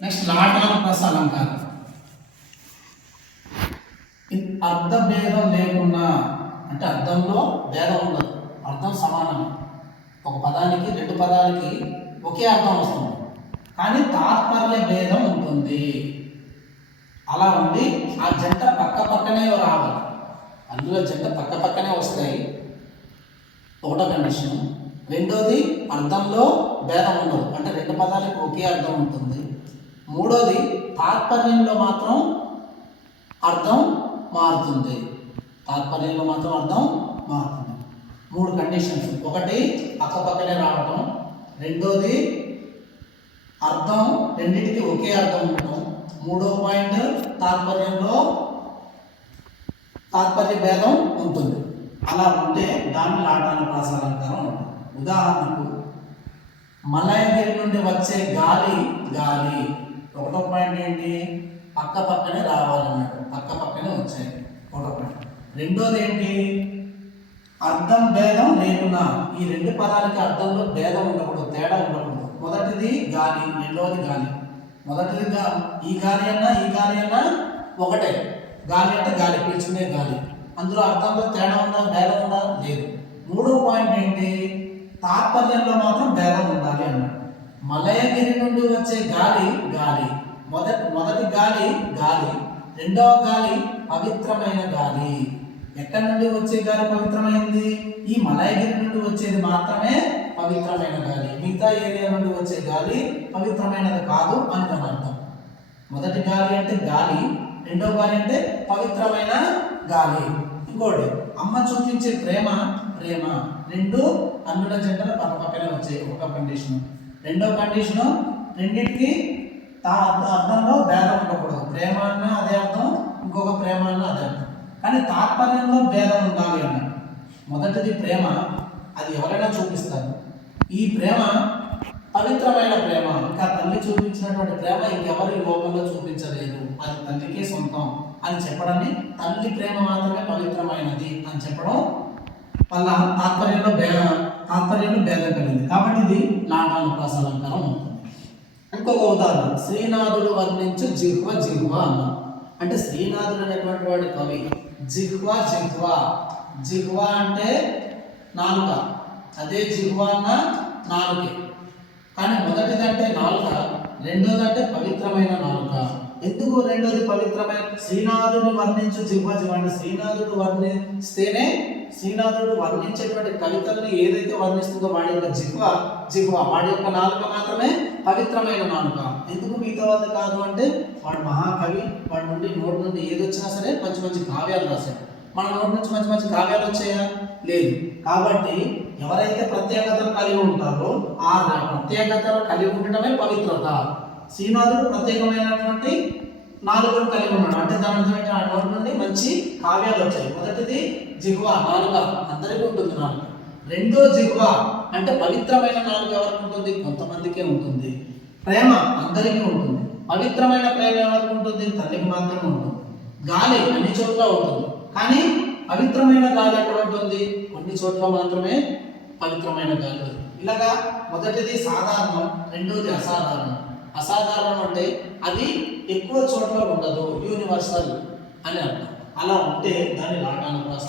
Next లాటానుప్రాస అలంకారం. అర్థ భేదం లేకుండా, అంటే అర్థంలో భేదం ఉండదు, అర్థం సమానమే. ఒక పదానికి రెండు పదాలకి ఒకే అర్థం వస్తుంది, కానీ తాత్పర్య భేదం ఉంటుంది. అలా ఉండి ఆ జంట పక్క పక్కనే రావాలి. అందులో జంట పక్క పక్కనే వస్తాయి, ఒకటో కండిషన్. రెండోది అర్థంలో భేదం ఉండదు, అంటే రెండు పదాలకు ఒకే అర్థం ఉంటుంది. మూడోది తాత్పర్యంలో మాత్రం అర్థం మారుతుంది, తాత్పర్యంలో మాత్రం అర్థం మారుతుంది. మూడు కండిషన్స్. ఒకటి పక్కపక్కనే రావటం, రెండోది అర్థం రెండింటికి ఒకే అర్థం ఉండటం, మూడో పాయింట్ తాత్పర్యంలో తాత్పర్య భేదం ఉంటుంది. అలా ఉంటే దాన్ని లాటానుప్రాస అలంకారం ఉంటుంది. ఉదాహరణకు మలయగిరి నుండి వచ్చే గాలి గాలి, ఒకటో పాయింట్ ఏంటి, పక్క పక్కనే రావాలన్నాడు, పక్క పక్కనే వచ్చాయి, ఒకటో పాయింట్. రెండోది ఏంటి, అర్థం భేదం లేకున్నా. ఈ రెండు పదాలకి అర్థంలో భేదం ఉండకూడదు, తేడా ఉండకూడదు. మొదటిది గాలి, రెండవది గాలి. మొదటిది ఈ గాలి అన్నా ఈ గాలి అన్నా ఒకటే. గాలి అంటే గాలి, పీల్చుకునే గాలి. అందులో అర్థంలో తేడా ఉందా, భేదం ఉందా, లేదు. మూడో పాయింట్ ఏంటి, తాత్పర్యంలో మాత్రం భేదం ఉండాలి అన్నాడు. మలయగిరి నుండి వచ్చే గాలి గాలి, మొదటి గాలి గాలి, రెండవ గాలి పవిత్రమైన గాలి. ఎక్కడి నుండి వచ్చే గాలి పవిత్రమైంది, ఈ మలయగిరి నుండి వచ్చేది మాత్రమే పవిత్రమైన గాలి, మిగతా ఏరియా నుండి వచ్చే గాలి పవిత్రమైనది కాదు అని దాని అర్థం. మొదటి గాలి అంటే గాలి, రెండవ గాలి అంటే పవిత్రమైన గాలి. ఇంకోటి, అమ్మ చూపించే ప్రేమ ప్రేమ, రెండు అన్నుల జంటలు పక్క పక్కనే వచ్చాయి, ఒక కండిషన్. రెండో కండిషను, రెండింటికి అర్థంలో భేదం ఉండకూడదు. ప్రేమ అన్నా అదే అర్థం, ఇంకొక ప్రేమ అన్నా అదే అర్థం, కానీ తాత్పర్యంలో భేదం ఉండాలి అన్నాడు. మొదటిది ప్రేమ, అది ఎవరైనా చూపిస్తారు. ఈ ప్రేమ పవిత్రమైన ప్రేమ, ఇంకా తల్లి చూపించినటువంటి ప్రేమ ఇంకెవరి లోకంలో చూపించలేదు, అది తల్లికే సొంతం అని చెప్పడాన్ని తల్లి ప్రేమ మాత్రమే పవిత్రమైనది అని చెప్పడం వల్ల తాత్పర్యంలో భేదం కలిగింది. కాబట్టి ఇది లాటానుప్రాస అలంకారం ఉంటుంది. ఇంకొక ఉదాహరణ, శ్రీనాథుడు వర్ణించు జిహ్వ జిహ్వ అన్న. అంటే శ్రీనాథుడు అనేటువంటి వాడి కవి. జిహ్వ జిహ్వ, జిహ్వ అంటే నాలుక, అదే జిహ్వ అన్న నాలుకే. కానీ మొదటిదంటే నాలుక, రెండోదంటే పవిత్రమైన నాలుక. ఎందుకు రెండోది పవిత్రమైన? శ్రీనాథుడు వర్ణించు జిహ్వ జిహ్వ అంటే శ్రీనాథుడు వర్ణిస్తేనే, శ్రీనాథుడు వర్ణించేటువంటి కవితల్ని ఏదైతే వర్ణిస్తుందో వాడి యొక్క జిహ్వ వాడి యొక్క నాలుక మాత్రమే పవిత్రమైన నాలుక. ఎందుకు మిగతా వాళ్ళు కాదు అంటే, వాడు మహాకవి, వాడి నుండి నోటి నుండి ఏది వచ్చినా సరే మంచి మంచి కావ్యాలు రాశాడు. మన నోటి నుంచి మంచి మంచి కావ్యాలు వచ్చాయా? లేదు. కాబట్టి ఎవరైతే ప్రత్యేకతలు కలిగి ఉంటారో ఆ ప్రత్యేకతలు కలిగి ఉండటమే పవిత్రత. శ్రీనాథుడు ప్రత్యేకమైనటువంటి నాలుకను కలిగి ఉన్నాడు, అంటే దాని అర్థం ఆ నోటి నుండి మంచి కావ్యాలు వచ్చాయి. మొదటిది జిహ్వ, నాలుక అందరికీ ఉంటుంది నాలుక. రెండో జిహ్వ అంటే పవిత్రమైన నాలుక ఎవరికి ఉంటుంది? కొంతమందికే ఉంటుంది. ప్రేమ అందరికీ ఉంటుంది. పవిత్రమైన ప్రేమ ఎవరికి ఉంటుంది? తల్లికి మాత్రమే ఉంటుంది. గాలి అన్ని చోట్ల ఉంటుంది, కానీ పవిత్రమైన గాలి ఎక్కడ ఉంటుంది? కొన్ని చోట్ల మాత్రమే పవిత్రమైన గాలి. ఇలాగా మొదటిది సాధారణం, రెండోది అసాధారణం. అసాధారణం అంటే అది ఎక్కువ చోట్ల ఉండదు, యూనివర్సల్ అని అర్థం. అలా ఉంటే దాన్ని లాటానుప్రాస